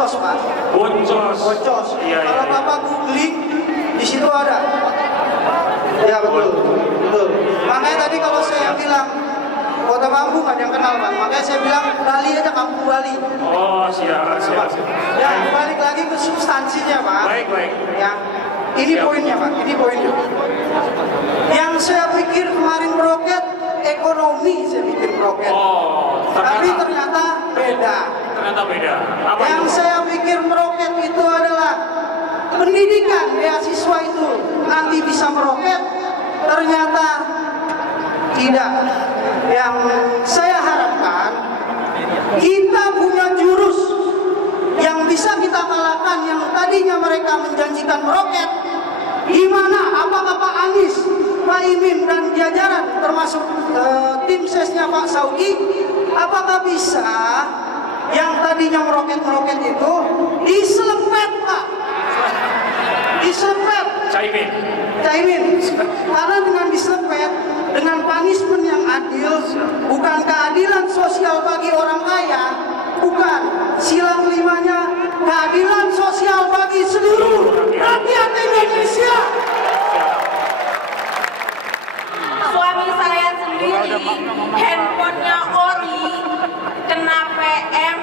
Boncos, Pak. Boncos. Boncos. Iya, Kalau iya. Bapak googling, di situ ada. Ya betul, betul. Makanya tadi kalau saya bilang Kota Bambu nggak ada yang kenal, Pak. Makanya saya bilang Bali aja, kampung Bali. Oh, siap. Ya, balik lagi ke substansinya, Pak. Baik. Ya, ini poinnya, Pak. Ini poinnya. Yang saya pikir kemarin meroket ekonomi, saya pikir meroket. Oh, Tapi ternyata beda. Apa yang itu? Saya pikir meroket itu adalah pendidikan, beasiswa itu nanti bisa meroket. Ternyata tidak. Yang saya harapkan kita punya jurus yang bisa kita kalahkan yang tadinya mereka menjanjikan meroket. Gimana? Apakah Pak Anies, Pak Imin dan jajaran termasuk tim sesnya Pak Sauki, apakah bisa yang tadinya meroket itu diselepet, Pak? Diselepet. Caimin. Karena dengan diselepet, dengan punishment yang adil, bukan keadilan sosial bagi orang kaya, bukan. Sila kelimanya, keadilan sosial bagi seluruh rakyat Indonesia. Suami saya sendiri, handphonenya ori, kena PM,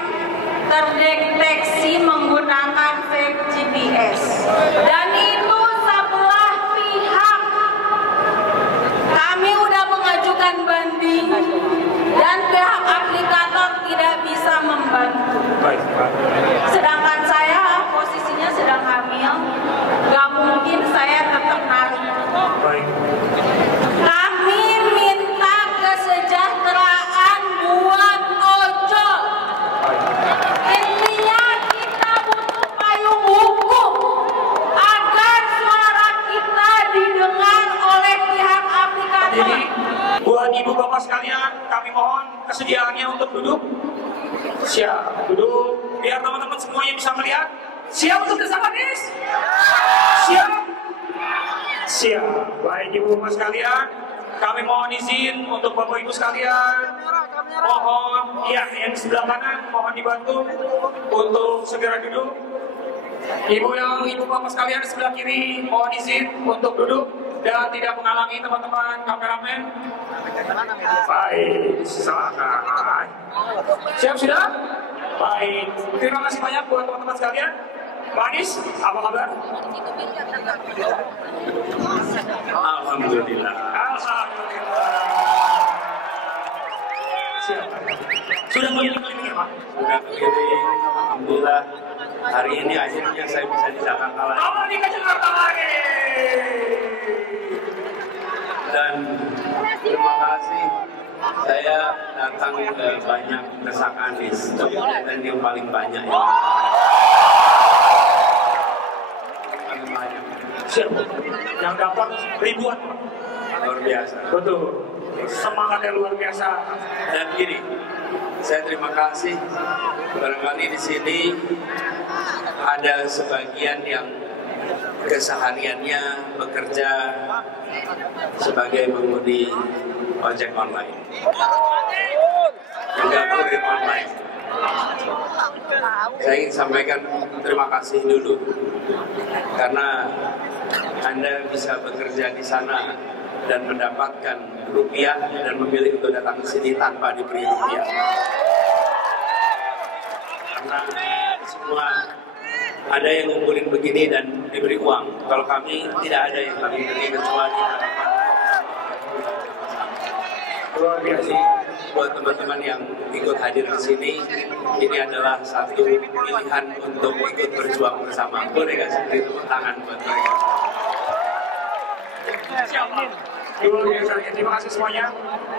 terdeteksi menggunakan fake GPS. Dan itu sebelah pihak. Kami udah mengajukan banding dan pihak aplikator tidak bisa membantu. Sedangkan saya posisinya sedang hamil, gak mungkin saya tetap narik. Kami minta kesejahteraan buat ojol. Intinya kita butuh payung hukum agar suara kita didengar oleh pihak aplikator. Jadi buat ibu bapak sekalian, kami mohon kesediaannya untuk duduk. Siap, duduk. Biar teman-teman semuanya bisa melihat. Siap untuk desa Anies? Siap. Baik ibu bapak sekalian, kami mohon izin untuk bapak ibu sekalian. Mohon, ya yang di sebelah kanan mohon dibantu untuk segera duduk. Ibu bapak sekalian di sebelah kiri mohon izin untuk duduk dan tidak menghalangi teman-teman kameramen. Baik, silakan. Siap sudah? Baik, terima kasih banyak buat teman-teman sekalian. Pak Anies, apa kabar? Alhamdulillah. Siap. Sudah keliling-keliling ya Pak? Sudah keliling, alhamdulillah. Hari ini akhirnya saya bisa di Jakarta lagi. Kamu di Jakarta lagi. Dan terima kasih. Saya datang ke banyak desa Anies, dan yang paling banyak ya. Paling banyak. Siap. Yang dapat ribuan. Luar biasa. Betul. Semangatnya luar biasa. Dan gini, saya terima kasih. Barangkali di sini ada sebagian yang kesehariannya bekerja sebagai pengemudi ojek online, juga kurir online. Saya ingin sampaikan terima kasih dulu karena Anda bisa bekerja di sana dan mendapatkan rupiah dan memilih untuk datang ke sini tanpa diberi rupiah. Karena semua ada yang ngumpulin begini dan diberi uang. Kalau kami tidak ada yang kami beri kecuali harapan. Luar biasa. Buat teman-teman yang ikut hadir di sini, ini adalah satu pilihan untuk ikut berjuang bersama. Boleh nggak sih beri tepuk tangan buat mereka? Siap Pak. Luar biasa. Terima kasih semuanya.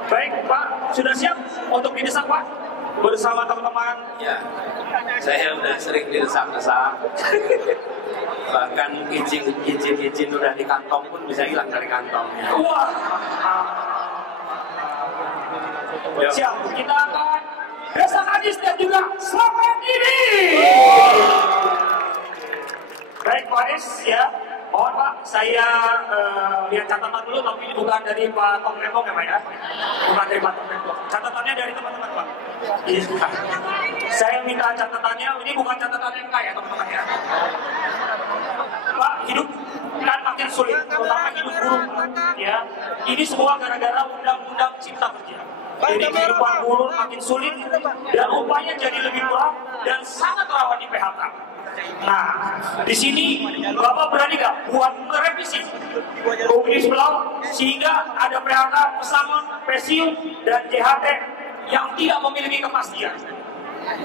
Baik Pak, sudah siap untuk didesak Pak? Bersama teman-teman. Ya, saya udah sering didesak-desak. Bahkan izin udah di kantong pun bisa hilang dari kantongnya. Wah. Siap, kita akan desak Anies dan juga selamat ini. Baik Pak Anies ya, mohon Pak, saya lihat catatan dulu, tapi ini bukan dari Pak Tom Lembong ya Pak ya? Bukan dari Pak Tom Lembong, catatannya dari teman-teman Pak. Saya minta catatannya, ini bukan catatan MK ya teman-teman ya. Pak, hidup kan makin sulit, terutama hidup buruh ya. Ini semua gara-gara undang-undang cipta kerja. Jadi kehidupan buruh makin sulit dan upahnya jadi lebih murah dan sangat rawan di PHK. Nah, di sini Bapak berani nggak buat merevisi Omnibus Law sehingga ada PHK, pesangon, pensiun dan JHT yang tidak memiliki kepastian?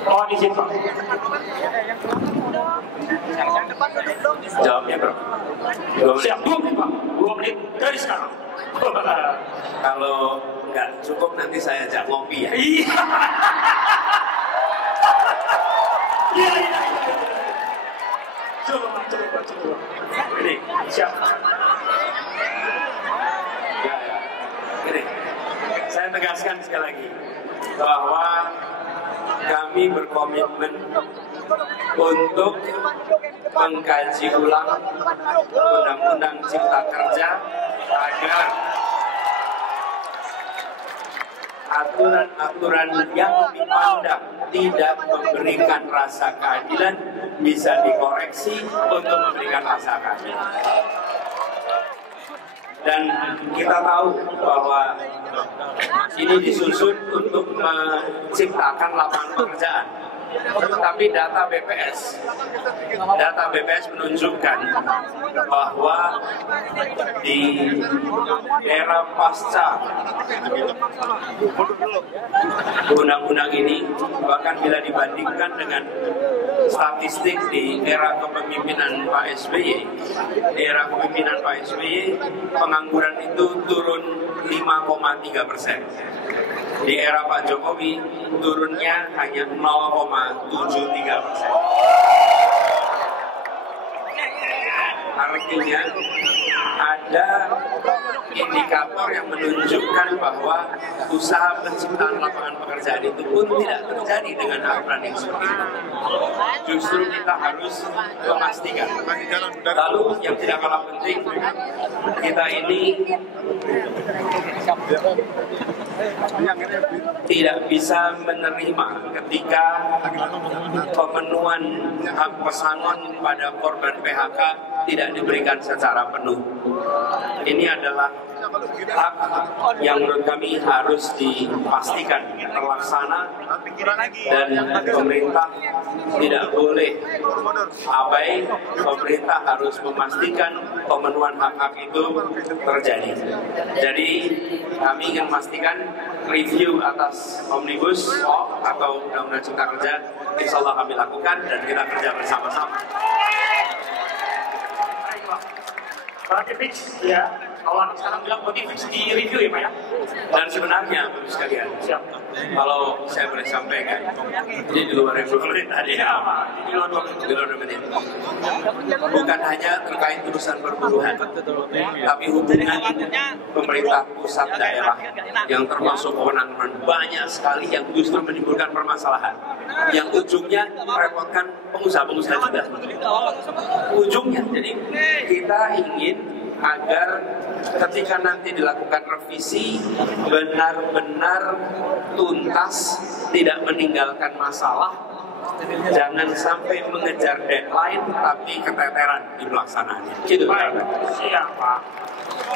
Mohon izin Pak. Jawabnya bro. Siap 2 menit Pak. 2 menit dari sekarang. Kalau nggak cukup nanti saya ajak ngopi ya. Iya. Iya. Coba. Ini Siap. ya. Ini saya tegaskan sekali lagi bahwa kami berkomitmen untuk mengkaji ulang Undang-Undang Cipta Kerja agar aturan-aturan yang dipandang tidak memberikan rasa keadilan bisa dikoreksi untuk memberikan rasa keadilan. Dan kita tahu bahwa ini disusun untuk menciptakan lapangan pekerjaan. Tetapi data BPS menunjukkan bahwa di era pasca undang-undang ini, bahkan bila dibandingkan dengan statistik di era kepemimpinan Pak SBY, pengangguran itu turun 5,3%. Di era Pak Jokowi turunnya hanya 0,73%. Artinya ada indikator yang menunjukkan bahwa usaha penciptaan lapangan pekerjaan itu pun tidak terjadi dengan aturan yang seperti itu. Justru kita harus memastikan. Lalu yang tidak kalah penting, kita ini tidak bisa menerima ketika pemenuhan hak pesangon pada korban PHK tidak diberikan secara penuh. Ini adalah hak yang menurut kami harus dipastikan terlaksana dan pemerintah tidak boleh abai. Pemerintah harus memastikan pemenuhan hak-hak itu terjadi. Jadi kami ingin memastikan review atas Omnibus Law atau Undang-Undang Cipta Kerja insya Allah kami lakukan dan kita kerja bersama-sama. Berarti fix ya, kalau anak sekarang bilang berarti fix di review ya Pak ya? Dan sebenarnya Bapak sekalian, Siap. kalau saya boleh sampaikan, ini di luar yang 2 menit tadi ya, Di luar 2 menit. di luar 2 menit. Bukan hanya terkait urusan perburuhan, tapi hubungan pemerintah pusat daerah yang termasuk kewenangan banyak sekali yang justru menimbulkan permasalahan, yang ujungnya merepotkan pengusaha-pengusaha juga. Ujungnya, jadi kita ingin agar ketika nanti dilakukan revisi benar-benar tuntas, tidak meninggalkan masalah, jangan sampai mengejar deadline tapi keteteran di pelaksanaannya. Gitu. Baik, siap Pak.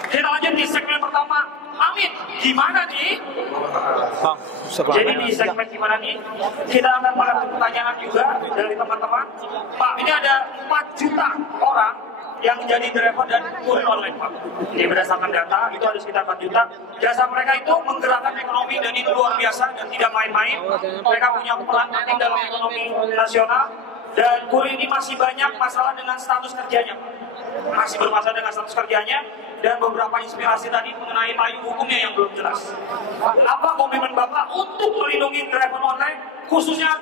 Kita lanjut di segmen pertama. Amin, gimana nih? Jadi di segmen gimana nih? Kita akan melakukan pertanyaan juga dari teman-teman. Pak, ini ada 4 juta orang yang menjadi driver dan kurir online Pak. Jadi berdasarkan data itu ada sekitar 4 juta. Jasa mereka itu menggerakkan ekonomi dan ini luar biasa dan tidak main-main. Mereka punya peran penting dalam ekonomi nasional dan kurir ini masih banyak masalah dengan status kerjanya. Masih bermasalah dengan status kerjanya dan beberapa inspirasi tadi mengenai payung hukumnya yang belum jelas. Apa komitmen Bapak untuk melindungi driver online khususnya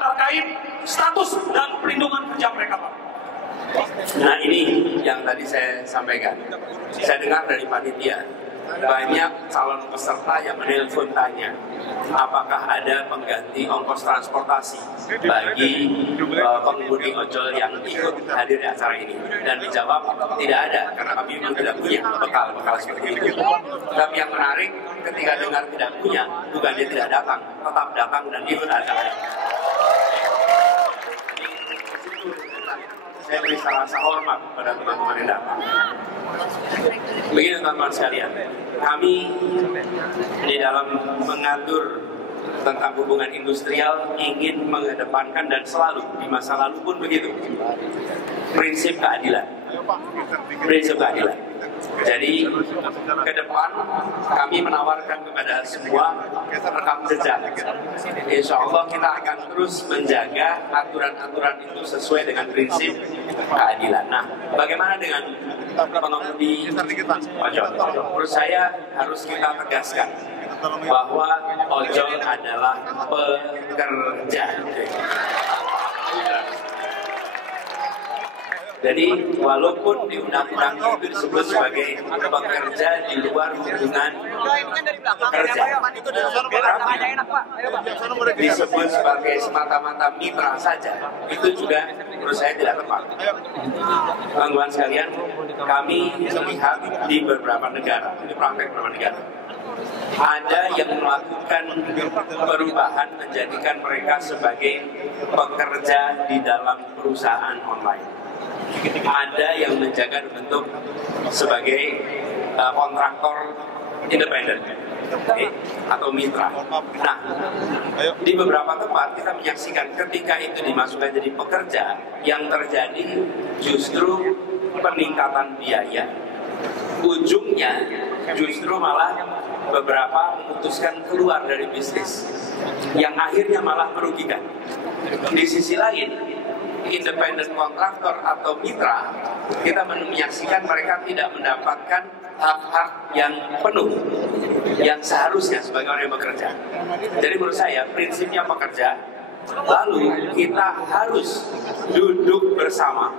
terkait status dan perlindungan kerja mereka Pak? Nah ini yang tadi saya sampaikan. Saya dengar dari panitia banyak calon peserta yang menelpon tanya, apakah ada pengganti ongkos transportasi bagi pengemudi ojol yang ikut hadir di acara ini? Dan dijawab tidak ada, karena kami memang tidak punya bekal seperti itu. Tapi yang menarik, ketika dengar tidak punya, bukan dia tidak datang, tetap datang dan ikut acara ini. Saya beri rasa hormat pada teman-teman yang datang. Begini teman-teman sekalian, kami di dalam mengatur tentang hubungan industrial ingin mengedepankan, dan selalu di masa lalu pun begitu, prinsip keadilan. Prinsip keadilan. Jadi ke depan kami menawarkan kepada semua rekam jejak. Insya Allah kita akan terus menjaga aturan-aturan itu sesuai dengan prinsip keadilan. Nah, bagaimana dengan pengemudi ojol? Menurut saya harus kita tegaskan bahwa ojol adalah pekerja. Jadi walaupun di undang-undang itu disebut sebagai pekerja di luar hubungan kerja, disebut sebagai semata-mata mitra saja, itu juga menurut saya tidak tepat. Teman-teman sekalian, kami melihat di beberapa negara, ini praktek beberapa negara, ada yang melakukan perubahan menjadikan mereka sebagai pekerja di dalam perusahaan online. Ada yang menjaga bentuk sebagai kontraktor independen, atau mitra. Nah, di beberapa tempat kita menyaksikan ketika itu dimasukkan jadi pekerja, yang terjadi justru peningkatan biaya. Ujungnya justru malah beberapa memutuskan keluar dari bisnis, yang akhirnya malah merugikan. Di sisi lain, independen kontraktor atau mitra, kita menyaksikan mereka tidak mendapatkan hak-hak yang penuh yang seharusnya sebagai orang yang bekerja. Jadi menurut saya prinsipnya pekerja, lalu kita harus duduk bersama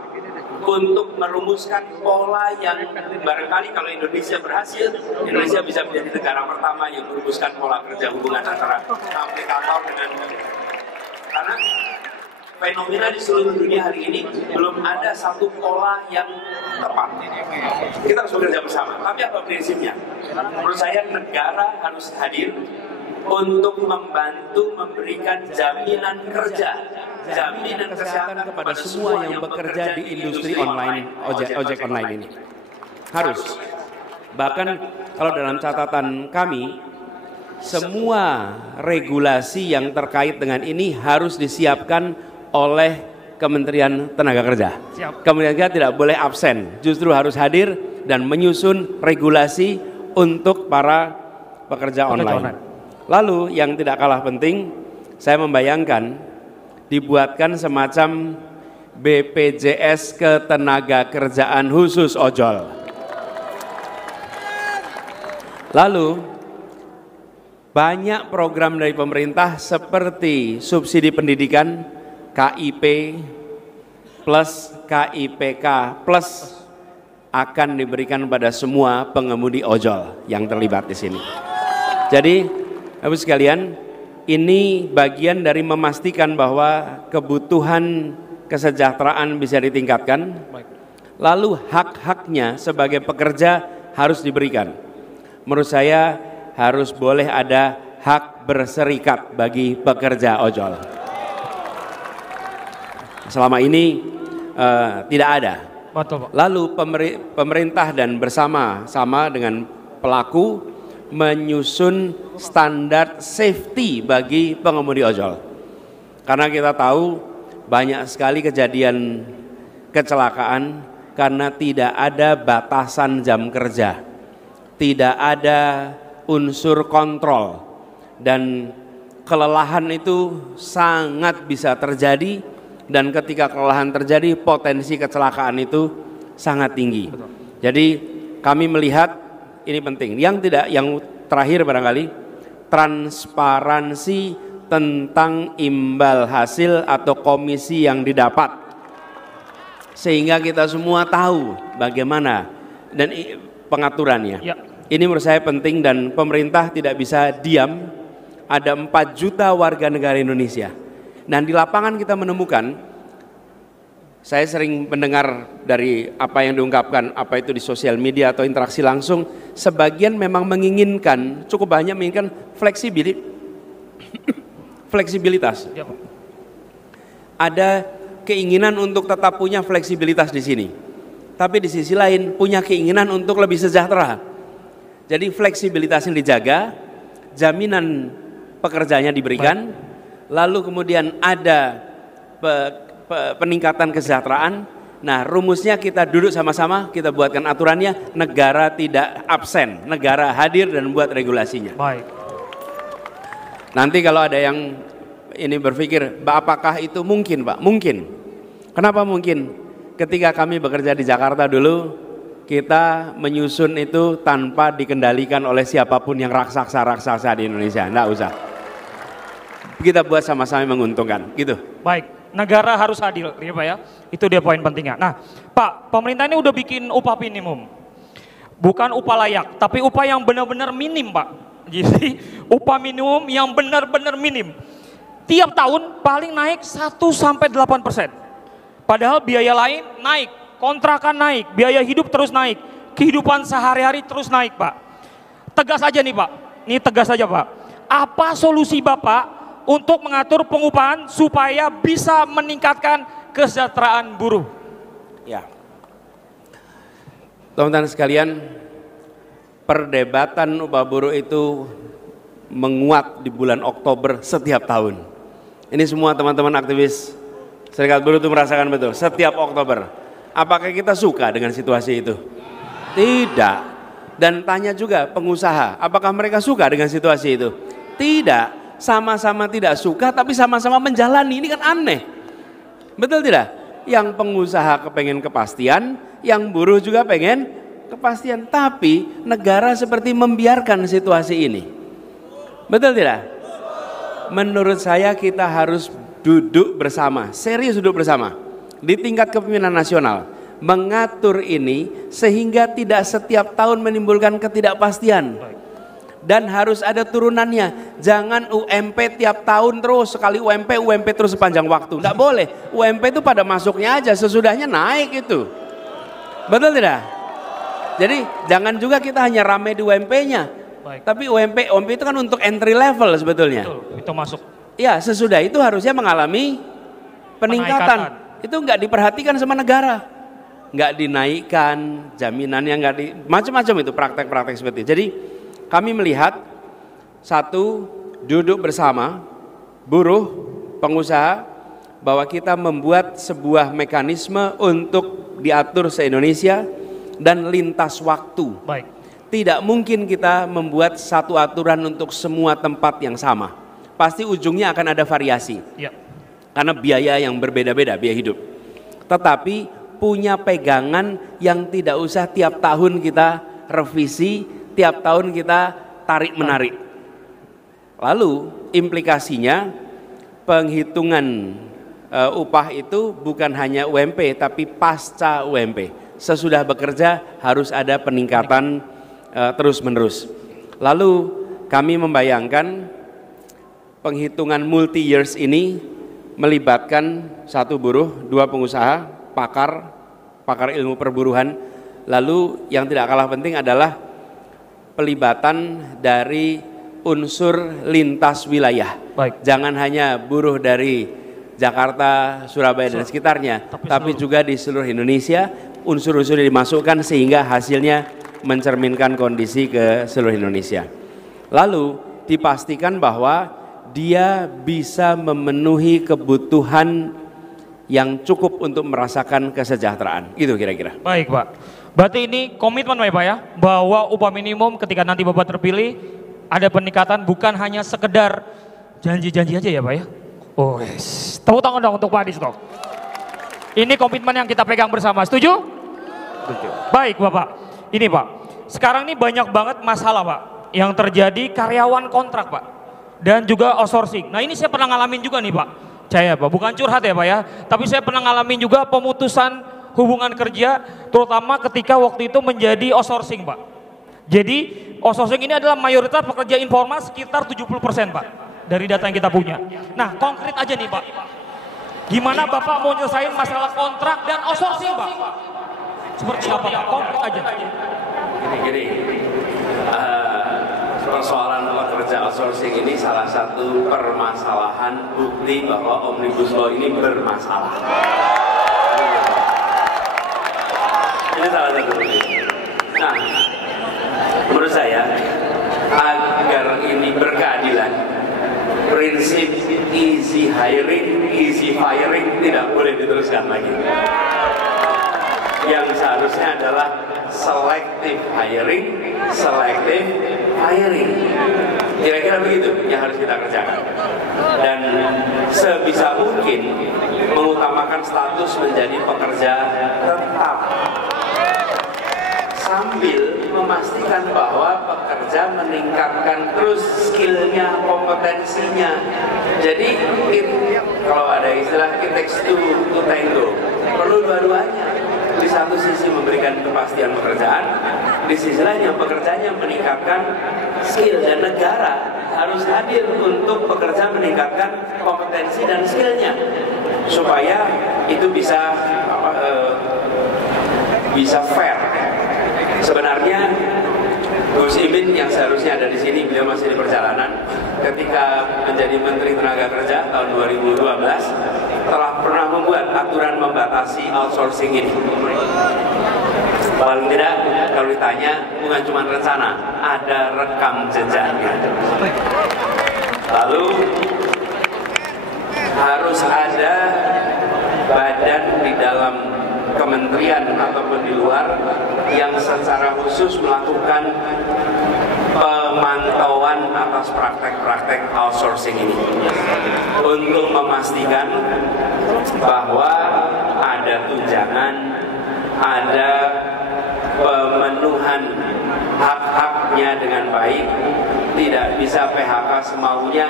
untuk merumuskan pola yang barangkali kalau Indonesia berhasil, Indonesia bisa menjadi negara pertama yang merumuskan pola kerja hubungan antara aplikator dengan, karena fenomena di seluruh dunia hari ini belum ada satu pola yang tepat. Kita harus bekerja bersama. Tapi apa prinsipnya? Menurut saya negara harus hadir untuk membantu memberikan jaminan kerja, jaminan kesehatan kepada semua yang bekerja di industri online, ojek online ini. Harus. Bahkan kalau dalam catatan kami, semua regulasi yang terkait dengan ini harus disiapkan oleh Kementerian Tenaga Kerja. Kementerian Kerja tidak boleh absen, justru harus hadir dan menyusun regulasi untuk para pekerja online. Lalu yang tidak kalah penting, saya membayangkan dibuatkan semacam BPJS Ketenagakerjaan khusus ojol. Lalu banyak program dari pemerintah seperti subsidi pendidikan, KIP plus KIPK plus akan diberikan pada semua pengemudi ojol yang terlibat di sini. Jadi, Bapak sekalian, ini bagian dari memastikan bahwa kebutuhan kesejahteraan bisa ditingkatkan. Lalu hak-haknya sebagai pekerja harus diberikan. Menurut saya harus boleh ada hak berserikat bagi pekerja ojol. Selama ini tidak ada. Lalu pemerintah dan bersama-sama dengan pelaku menyusun standar safety bagi pengemudi ojol. Karena kita tahu banyak sekali kejadian kecelakaan karena tidak ada batasan jam kerja, tidak ada unsur kontrol, dan kelelahan itu sangat bisa terjadi. Dan ketika kelelahan terjadi, potensi kecelakaan itu sangat tinggi. Jadi kami melihat ini penting. Yang terakhir barangkali, transparansi tentang imbal hasil atau komisi yang didapat, sehingga kita semua tahu bagaimana dan pengaturannya. Ini menurut saya penting dan pemerintah tidak bisa diam. Ada 4 juta warga negara Indonesia. Dan di lapangan kita menemukan, saya sering mendengar dari apa yang diungkapkan, apa itu di sosial media atau interaksi langsung, sebagian memang menginginkan, cukup banyak menginginkan fleksibilitas. Ada keinginan untuk tetap punya fleksibilitas di sini. Tapi di sisi lain punya keinginan untuk lebih sejahtera. Jadi fleksibilitas yang dijaga, jaminan pekerjaannya diberikan, lalu kemudian ada peningkatan kesejahteraan. Nah, rumusnya kita duduk sama-sama, kita buatkan aturannya, negara tidak absen, negara hadir dan buat regulasinya. Baik. Nanti kalau ada yang ini berpikir, apakah itu mungkin, Pak? Mungkin. Kenapa mungkin? Ketika kami bekerja di Jakarta dulu, kita menyusun itu tanpa dikendalikan oleh siapapun yang raksasa-raksasa di Indonesia. Nggak usah. Kita buat sama-sama menguntungkan, gitu. Baik, negara harus adil, ya Pak ya. Itu dia poin pentingnya. Nah, Pak, pemerintah ini udah bikin upah minimum. Bukan upah layak, tapi upah yang benar-benar minim, Pak. Jadi, upah minimum yang benar-benar minim. Tiap tahun paling naik 1-8%. Padahal biaya lain naik, kontrakan naik, biaya hidup terus naik, kehidupan sehari-hari terus naik, Pak. Tegas aja nih, Pak. Ini tegas aja, Pak. Apa solusi Bapak untuk mengatur pengupahan supaya bisa meningkatkan kesejahteraan buruh? Ya, teman-teman sekalian, perdebatan upah buruh itu menguat di bulan Oktober setiap tahun. Ini semua teman-teman aktivis Serikat Buruh itu merasakan betul setiap Oktober. Apakah kita suka dengan situasi itu? Tidak. Dan tanya juga pengusaha, apakah mereka suka dengan situasi itu? Tidak. Sama-sama tidak suka tapi sama-sama menjalani. Ini kan aneh, betul tidak? Yang pengusaha kepengen kepastian, yang buruh juga pengen kepastian, tapi negara seperti membiarkan situasi ini, betul tidak? Menurut saya kita harus duduk bersama, serius duduk bersama di tingkat kepemimpinan nasional, mengatur ini sehingga tidak setiap tahun menimbulkan ketidakpastian. Dan harus ada turunannya. Jangan UMP tiap tahun terus, sekali UMP terus sepanjang waktu. Tidak boleh. UMP itu pada masuknya aja, sesudahnya naik itu. Betul tidak? Jadi jangan juga kita hanya rame di UMP-nya. Tapi UMP itu kan untuk entry level sebetulnya. Betul, itu masuk. Ya, sesudah itu harusnya mengalami peningkatan. Itu nggak diperhatikan sama negara. Nggak dinaikkan, jaminannya nggak macam-macam itu praktek-praktek seperti itu. Jadi kami melihat, satu, duduk bersama buruh, pengusaha, bahwa kita membuat sebuah mekanisme untuk diatur se-Indonesia dan lintas waktu. Baik. Tidak mungkin kita membuat satu aturan untuk semua tempat yang sama. Pasti ujungnya akan ada variasi. Ya. Karena biaya yang berbeda-beda, biaya hidup. Tetapi punya pegangan yang tidak usah tiap tahun kita revisi, tiap tahun kita tarik-menarik. Lalu implikasinya penghitungan upah itu bukan hanya UMP tapi pasca UMP. Sesudah bekerja harus ada peningkatan terus-menerus. Lalu kami membayangkan penghitungan multi years ini melibatkan satu buruh, dua pengusaha, pakar ilmu perburuhan. Lalu yang tidak kalah penting adalah pelibatan dari unsur lintas wilayah. Baik. Jangan hanya buruh dari Jakarta, Surabaya dan sekitarnya, tapi juga di seluruh Indonesia unsur-unsur dimasukkan sehingga hasilnya mencerminkan kondisi ke seluruh Indonesia. Lalu dipastikan bahwa dia bisa memenuhi kebutuhan yang cukup untuk merasakan kesejahteraan. Itu kira-kira. Baik, Pak. Berarti ini komitmen Pak ya, bahwa upah minimum ketika nanti Bapak terpilih ada peningkatan, bukan hanya sekedar janji-janji aja ya Pak ya. Oh, yes. Tepuk tangan dong untuk Pak Disko. Ini komitmen yang kita pegang bersama, setuju? Setuju. Baik Bapak, ini Pak, sekarang ini banyak banget masalah Pak yang terjadi karyawan kontrak Pak, dan juga outsourcing. Nah ini saya pernah ngalamin juga nih Pak, saya Pak, bukan curhat ya Pak ya, tapi saya pernah ngalamin juga pemutusan hubungan kerja, terutama ketika waktu itu menjadi outsourcing Pak. Jadi outsourcing ini adalah mayoritas pekerja informal sekitar 70% Pak, dari data yang kita punya. Nah konkret aja nih Pak, gimana Bapak mau nyelesain masalah kontrak dan outsourcing Pak? Seperti apa Pak? Konkret aja. Gini, persoalan pekerja outsourcing ini salah satu permasalahan bukti bahwa Omnibus Law ini bermasalah. Ini salah satu bukti. Nah, menurut saya agar ini berkeadilan, prinsip easy hiring, easy firing tidak boleh diteruskan lagi. Yang seharusnya adalah selective hiring, selective firing. Kira-kira begitu yang harus kita kerjakan. Dan sebisa mungkin mengutamakan status menjadi pekerja tetap, sambil memastikan bahwa pekerja meningkatkan terus skillnya, kompetensinya. Jadi kalau ada istilah it takes two to tango, perlu dua-duanya. Di satu sisi memberikan kepastian pekerjaan, di sisi lain yang pekerjanya meningkatkan skill, dan negara harus hadir untuk pekerja meningkatkan kompetensi dan skillnya supaya itu bisa fair. Sebenarnya Gus Imin yang seharusnya ada di sini, beliau masih di perjalanan, ketika menjadi Menteri Tenaga Kerja tahun 2012 telah pernah membuat aturan membatasi outsourcing ini. Paling tidak kalau ditanya bukan cuma rencana, ada rekam jejaknya. Lalu harus ada badan di dalam kementerian ataupun di luar yang secara khusus melakukan pemantauan atas praktek-praktek outsourcing ini untuk memastikan bahwa ada tunjangan, ada pemenuhan hak-haknya dengan baik, tidak bisa PHK semaunya,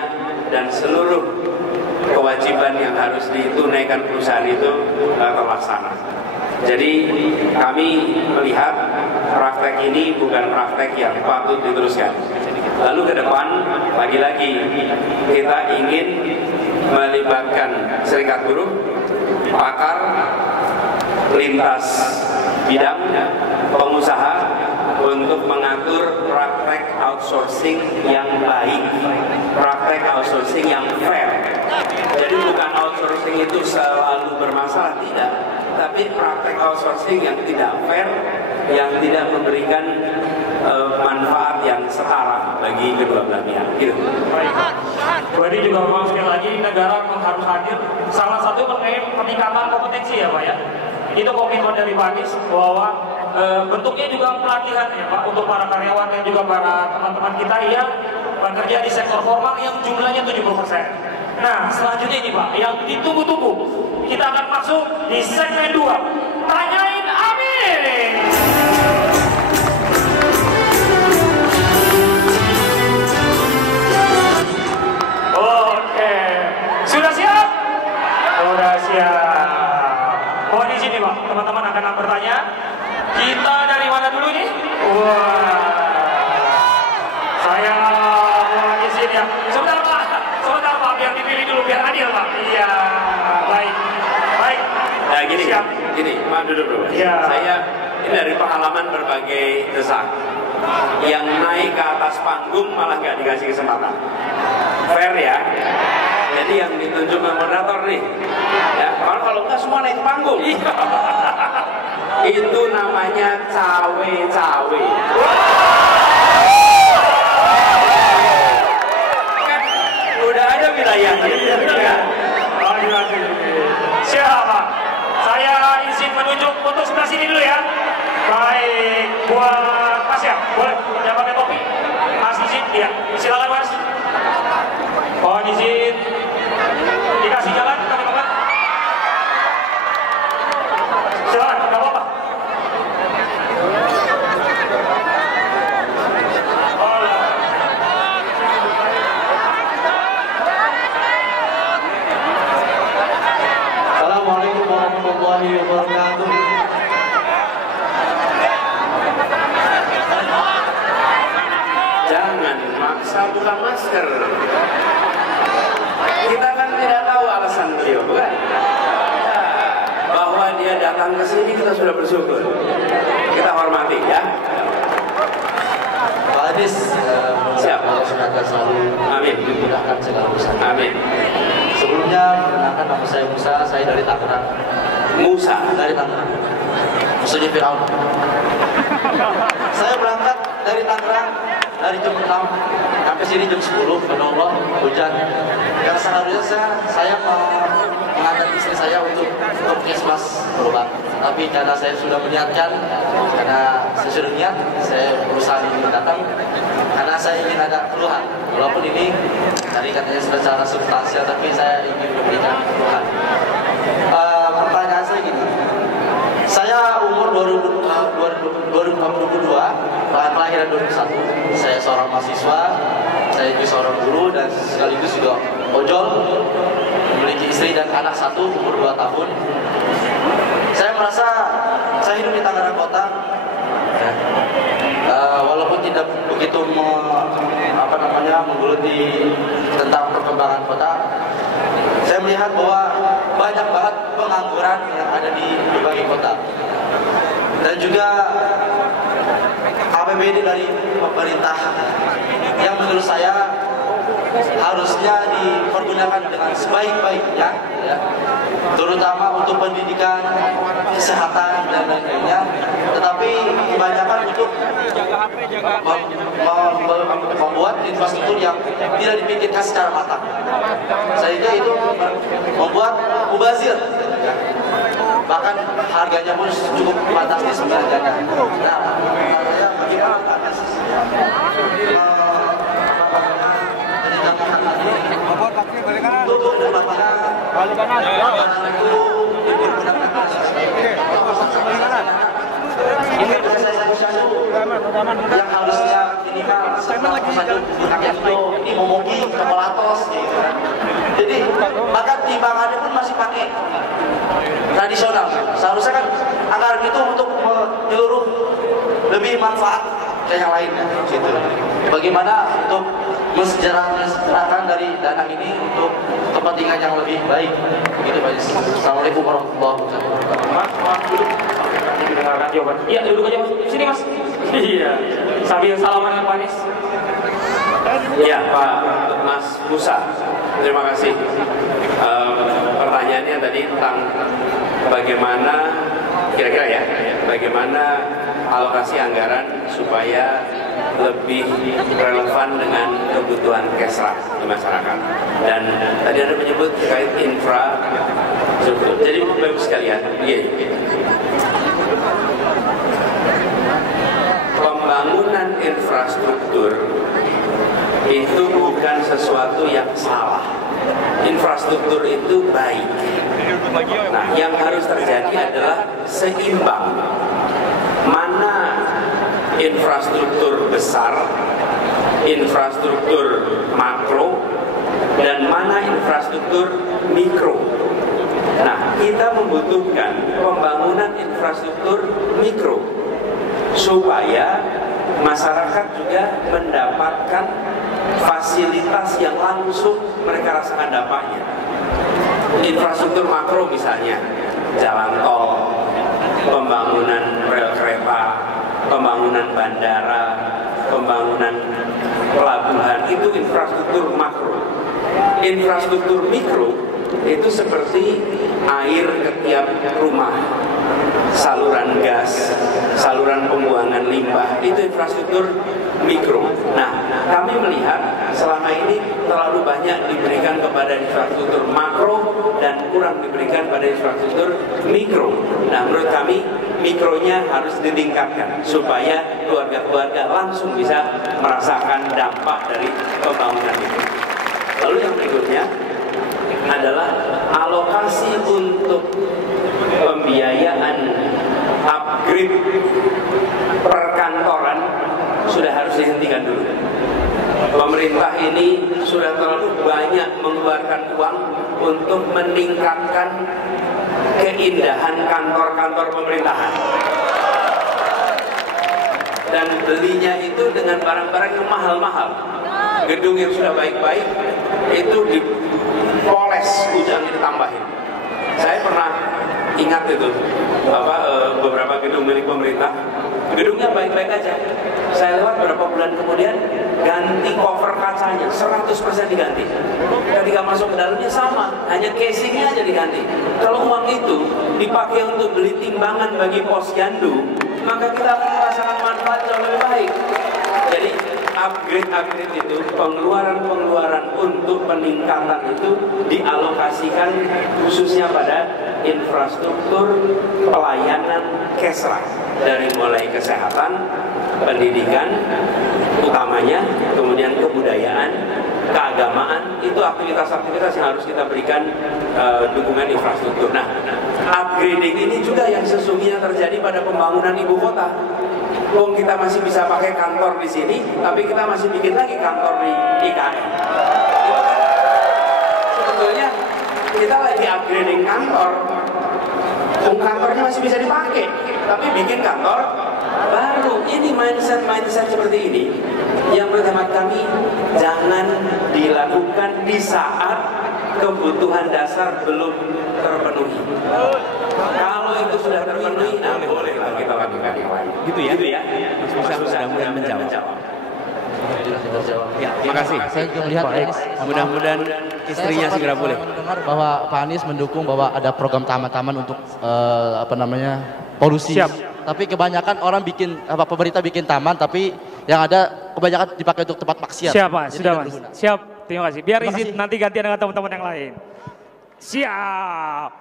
dan seluruh kewajiban yang harus ditunaikan perusahaan itu terlaksana. Jadi kami melihat praktek ini bukan praktek yang patut diteruskan. Lalu ke depan, lagi-lagi kita ingin melibatkan serikat buruh, pakar, lintas bidang, pengusaha untuk mengatur praktek outsourcing yang baik, praktek outsourcing yang fair. Jadi bukan outsourcing itu selalu bermasalah, tidak, tapi praktek outsourcing yang tidak fair, yang tidak memberikan manfaat yang setara bagi kedua belah pihak. Gitu. Jadi juga memang sekali lagi negara harus hadir. Salah satu terkait peningkatan kompetensi ya Pak ya. Itu komitmen dari Pak Anies bahwa bentuknya juga pelatihan ya Pak untuk para karyawan dan juga para teman-teman kita yang bekerja di sektor formal yang jumlahnya 70%. Nah selanjutnya ini Pak yang ditunggu-tunggu, kita akan masuk di segmen 2, tanyain Amin. Oke, sudah siap? Sudah siap. Mohon izin nih Pak, teman-teman akan bertanya. Kita dari mana dulu nih? Wah, saya mohon izin ya. Sebentar Pak, biar dipilih dulu, biar adil Pak. Iya, baik. Nah gini, maaf dulu bro. Ya. Saya ini dari pengalaman berbagai desak. Yang naik ke atas panggung malah nggak dikasih kesempatan. Fair ya. Jadi yang ditunjuk moderator nih. Ya, kalau nggak semua naik panggung. Itu namanya cawe-cawe. Kan udah ada wilayahnya. Siapa? Saya izin menunjuk untuk sebelah sini dulu ya. Baik, buat Mas ya, boleh yang pakai topi. Mas izin, ya. Silakan Mas. Mohon izin. Dikasih jalan teman-teman. Silakan, nggak apa-apa. Assalamualaikum warahmatullahi wabarakatuh. berusaha buka masker. Kita kan tidak tahu alasan beliau, bukan? Bahwa dia datang ke sini kita sudah bersyukur. Kita hormati ya. Pak Adis, siap. semoga selalu Amin. dimudahkan segala urusan. Amin. Sebelumnya perkenalkan nama saya Musa, saya dari Tangerang. Musa Dari Tangerang. Musuhnya Firaun. Saya berangkat dari Tangerang dari jam 6 sampai sini jam 10. Karena Allah hujan. Yang seharusnya saya mau mengantar istri saya untuk puskesmas berobat. Tapi karena saya sudah meniatkan, karena saya sudah niat, saya berusaha datang. Karena saya ingin ada keluhan. Walaupun ini tadi katanya secara substansial, tapi saya ingin memberikan keluhan. Pertanyaan saya gini. Saya umur 2022, kelahiran 2001. Saya seorang mahasiswa, saya juga seorang guru dan sekaligus juga ojol, memiliki istri dan anak satu umur 2 tahun. Saya merasa saya hidup di Tangerang Kota, ya. Walaupun tidak begitu menggeluti tentang perkembangan kota, saya melihat bahwa banyak banget pengangguran yang ada di berbagai kota. Dan juga APBD dari pemerintah yang menurut saya harusnya dipergunakan dengan sebaik-baiknya, ya, terutama untuk pendidikan, kesehatan dan lain-lainnya. Tetapi kebanyakan untuk membuat infrastruktur yang tidak dipikirkan secara matang, sehingga itu membuat mubazir, ya. Bahkan harganya pun cukup fantastis harganya. Nah, saya bagaimana untuk kedepannya yang harusnya minimal ini momogi kepalatos gitu. Jadi bahkan timbangannya pun masih pakai tradisional. Seharusnya kan anggaran itu untuk menyeluruh lebih manfaat ke yang lainnya gitu. Bagaimana untuk mensejahterakan dari dana ini untuk kepentingan yang lebih baik begitu Pak. Assalamualaikum warahmatullahi wabarakatuh. Mas, duduk. Dengarkan jawaban. Iya, duduk aja Mas. Sini Mas. Iya. Sambil salaman dengan Pak Anies. Iya, Pak Mas Musa. Terima kasih. Pertanyaannya tadi tentang bagaimana kira-kira ya, bagaimana alokasi anggaran supaya lebih relevan dengan kebutuhan kesra di masyarakat. Dan tadi Anda menyebut terkait infrastruktur. Jadi Bapak sekalian, pembangunan infrastruktur itu bukan sesuatu yang salah. Infrastruktur itu baik. Nah, yang harus terjadi adalah seimbang. Mana infrastruktur besar, infrastruktur makro, dan mana infrastruktur mikro. Nah, kita membutuhkan pembangunan infrastruktur mikro supaya masyarakat juga mendapatkan fasilitas yang langsung mereka rasakan dampaknya. Infrastruktur makro misalnya jalan tol, pembangunan rel kereta, pembangunan bandara, pembangunan pelabuhan, itu infrastruktur makro. Infrastruktur mikro itu seperti air ke tiap rumah, saluran gas, saluran pembuangan limbah, itu infrastruktur mikro. Nah, kami melihat selama ini terlalu banyak diberikan kepada infrastruktur makro dan kurang diberikan pada infrastruktur mikro. Nah, menurut kami mikronya harus ditingkatkan supaya keluarga-keluarga langsung bisa merasakan dampak dari pembangunan itu. Lalu yang berikutnya adalah alokasi untuk pembiayaan upgrade perkantoran sudah harus dihentikan dulu. Pemerintah ini sudah terlalu banyak mengeluarkan uang untuk meningkatkan keindahan kantor-kantor pemerintahan. Dan belinya itu dengan barang-barang yang mahal-mahal. gedung yang sudah baik-baik itu dipoles, ujangnya ditambahin. Saya pernah ingat itu beberapa gedung milik pemerintah, gedungnya baik-baik aja. Saya lewat beberapa bulan kemudian ganti cover kacanya, 100% diganti. Ketika masuk ke dalamnya sama, hanya casingnya aja diganti. Kalau uang itu dipakai untuk beli timbangan bagi posyandu, maka kita akan merasakan manfaat jauh lebih baik. Jadi upgrade itu, pengeluaran untuk peningkatan itu dialokasikan khususnya pada infrastruktur pelayanan Kesra, dari mulai kesehatan, pendidikan utamanya, kemudian kebudayaan, keagamaan, itu aktivitas-aktivitas yang harus kita berikan dukungan infrastruktur. Nah, upgrading ini juga yang sesungguhnya terjadi pada pembangunan ibu kota. Wong kita masih bisa pakai kantor di sini, tapi kita masih bikin lagi kantor di IKN. Sebetulnya kita lagi upgrading kantor, kantornya masih bisa dipakai, tapi bikin kantor baru. Ini mindset seperti ini yang menurut kami jangan dilakukan di saat kebutuhan dasar belum terpenuhi. Kalau itu sudah terpenuhi, nah boleh kita lakukan yang lain. Gitu ya? Mas Musa mudah-mudahan menjawab. Ya, terima kasih. Saya juga melihat mudah-mudahan istrinya segera boleh. Mendengar bahwa Pak Anies mendukung bahwa ada program taman-taman untuk polusi. Siap. Tapi kebanyakan orang pemerintah bikin taman, tapi yang ada kebanyakan dipakai untuk tempat maksiat. Siap Pak, sudah Mas. Siap, terima kasih. Biar izin nanti gantian dengan teman-teman yang lain. Siap.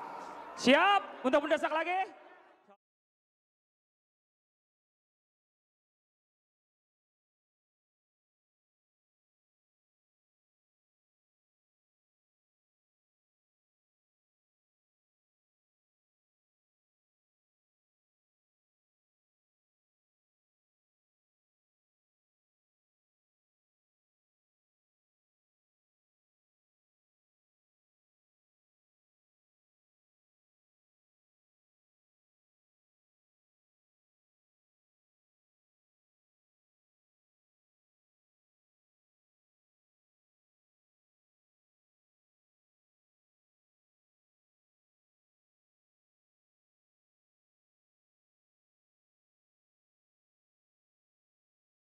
Untuk mendesak lagi.